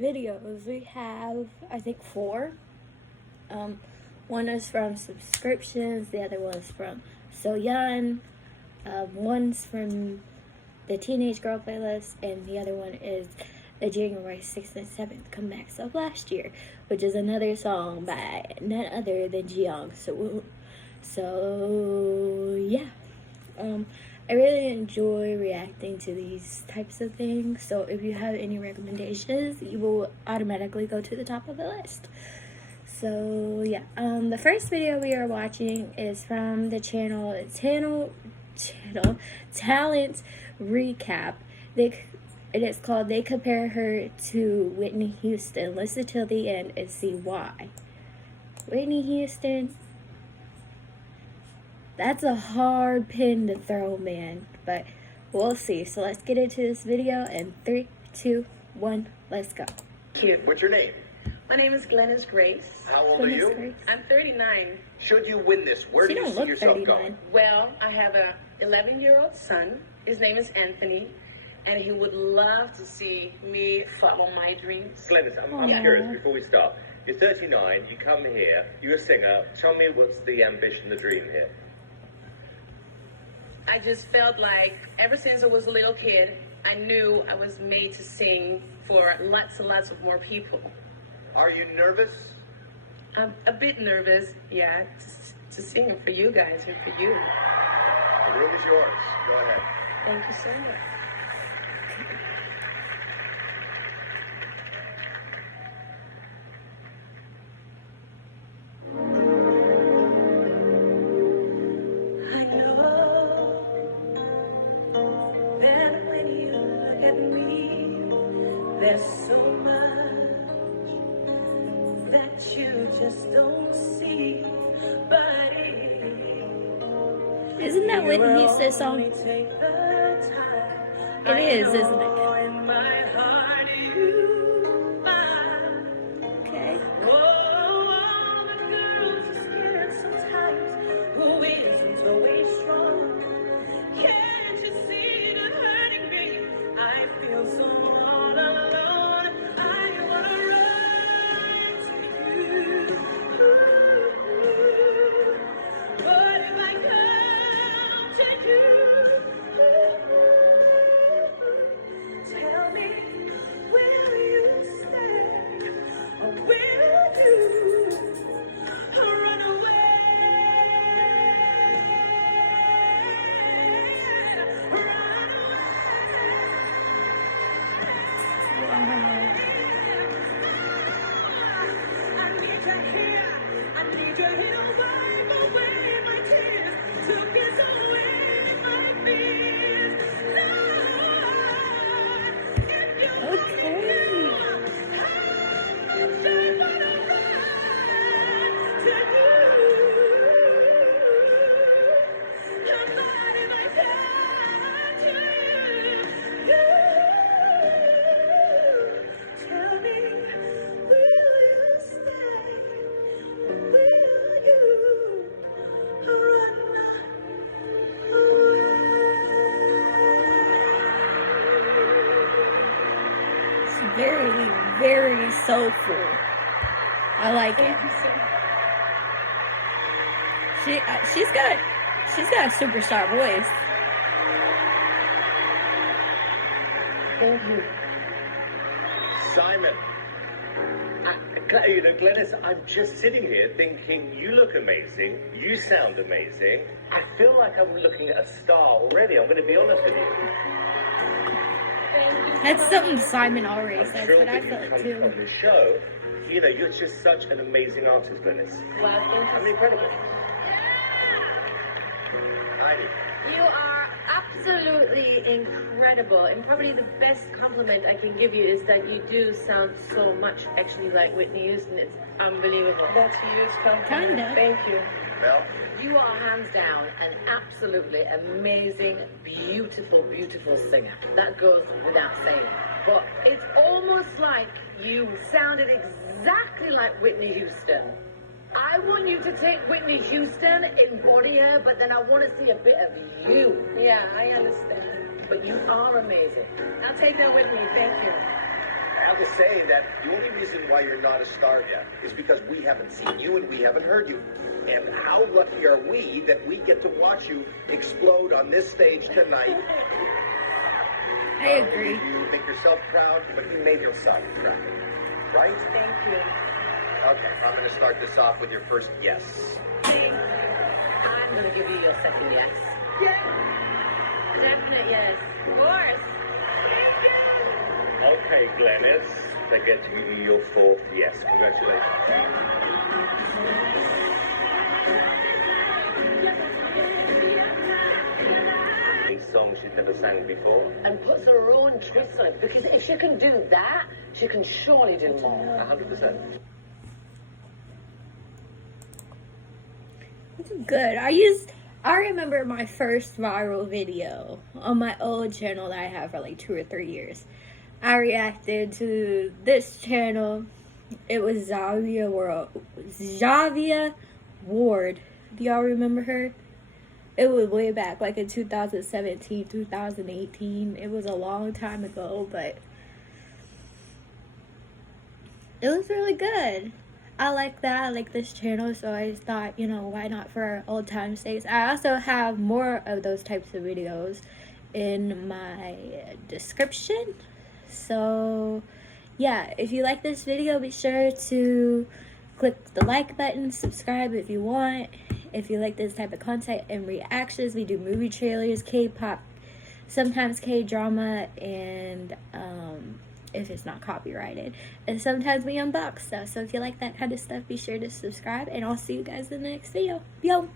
videos. We have, I think, 4. One is from subscriptions, the other one's from So Young, one's from the Teenage Girl playlist, and the other one is the January 6th and 7th comebacks of last year, which is another song by none other than Jiyoung. So yeah. I really enjoy reacting to these types of things, so if you have any recommendations, you will automatically go to the top of the list. So yeah, the first video we are watching is from the channel Talent Recap. It is called They Compare Her to Whitney Houston. Listen till the end and see why. Whitney Houston, that's a hard pin to throw, man, but we'll see. So let's get into this video in 3, 2, 1, let's go. What's your name? My name is Glennis Grace. How old are you? Grace. I'm 39. Should you win this, where do you see yourself going? Well, I have an 11-year-old son. His name is Anthony, and he would love to see me follow my dreams. Glennis, I'm curious, before we start. You're 39, you come here, you're a singer. Tell me what's the ambition, the dream here? I just felt like ever since I was a little kid, I knew I was made to sing for lots and lots of more people. Are you nervous? I'm a bit nervous, yeah, to sing it for you guys and for you. The room is yours. Go ahead. Thank you so much. I know that when you look at me, there's so much that you just don't see, but Isn't that Whitney Houston's song? It is, isn't it? Okay. All the girls are scared sometimes. Who isn't always strong? Can't you see that hurting me? I feel so all alone. I wanna run to you. What if I come to you? Tell me, will you stay or will you run away? Run away. I need you here. I need you here to wipe away my tears, to kiss away my fears. Lord, if you Okay. I wanna run to you. Your body might turn to you. Tell me, will you stay? Will you run away? It's very, very soulful. I like it. She's got a superstar voice. Thank you. Simon. Glennis, I'm just sitting here thinking, you look amazing, you sound amazing. I feel like I'm looking at a star already, I'm going to be honest with you. That's something Simon already I'm says, thrilled but I that feel you've it come too. on the show. You know, you're just such an amazing artist, Glennis. Well, thank I'm you. incredible. Heidi. You are absolutely incredible, and probably the best compliment I can give you is that you do sound so much actually like Whitney Houston. It's unbelievable. That's a huge compliment. Kinda. Thank you. Well, You are hands down an absolutely amazing, beautiful, beautiful singer. That goes without saying. But it's almost like you sounded exactly like Whitney Houston. I want you to take Whitney Houston, embody her, but then I want to see a bit of you. Yeah, I understand. But you are amazing. I'll take that with me. Thank you. want to say that the only reason why you're not a star yet is because we haven't seen you and we haven't heard you. And how lucky are we that we get to watch you explode on this stage tonight? I agree. You make yourself proud, but you made yourself proud. Right? Thank you. Okay, I'm going to start this off with your first yes. Thank you. I'm going to give you your second yes. Yeah. Definite yes. Of course. Okay, Glennis, they get to give you your fourth yes. Congratulations. These songs she's never sang before. And puts her own twist on it. Because if she can do that, she can surely do more. 100%. It's good. I remember my first viral video on my old channel that I had for like 2 or 3 years. I reacted to this channel. It was Zavia Ward. Do y'all remember her? It was way back, like in 2017, 2018. It was a long time ago, but it was really good. I like that. I like this channel, so I just thought, you know, why not for old time's sake. I also have more of those types of videos in my description. So, yeah, if you like this video, be sure to click the like button, subscribe if you want. If you like this type of content and reactions, we do movie trailers, K-pop, sometimes K-drama, and if it's not copyrighted. And sometimes we unbox stuff. So if you like that kind of stuff, be sure to subscribe, and I'll see you guys in the next video. Yo!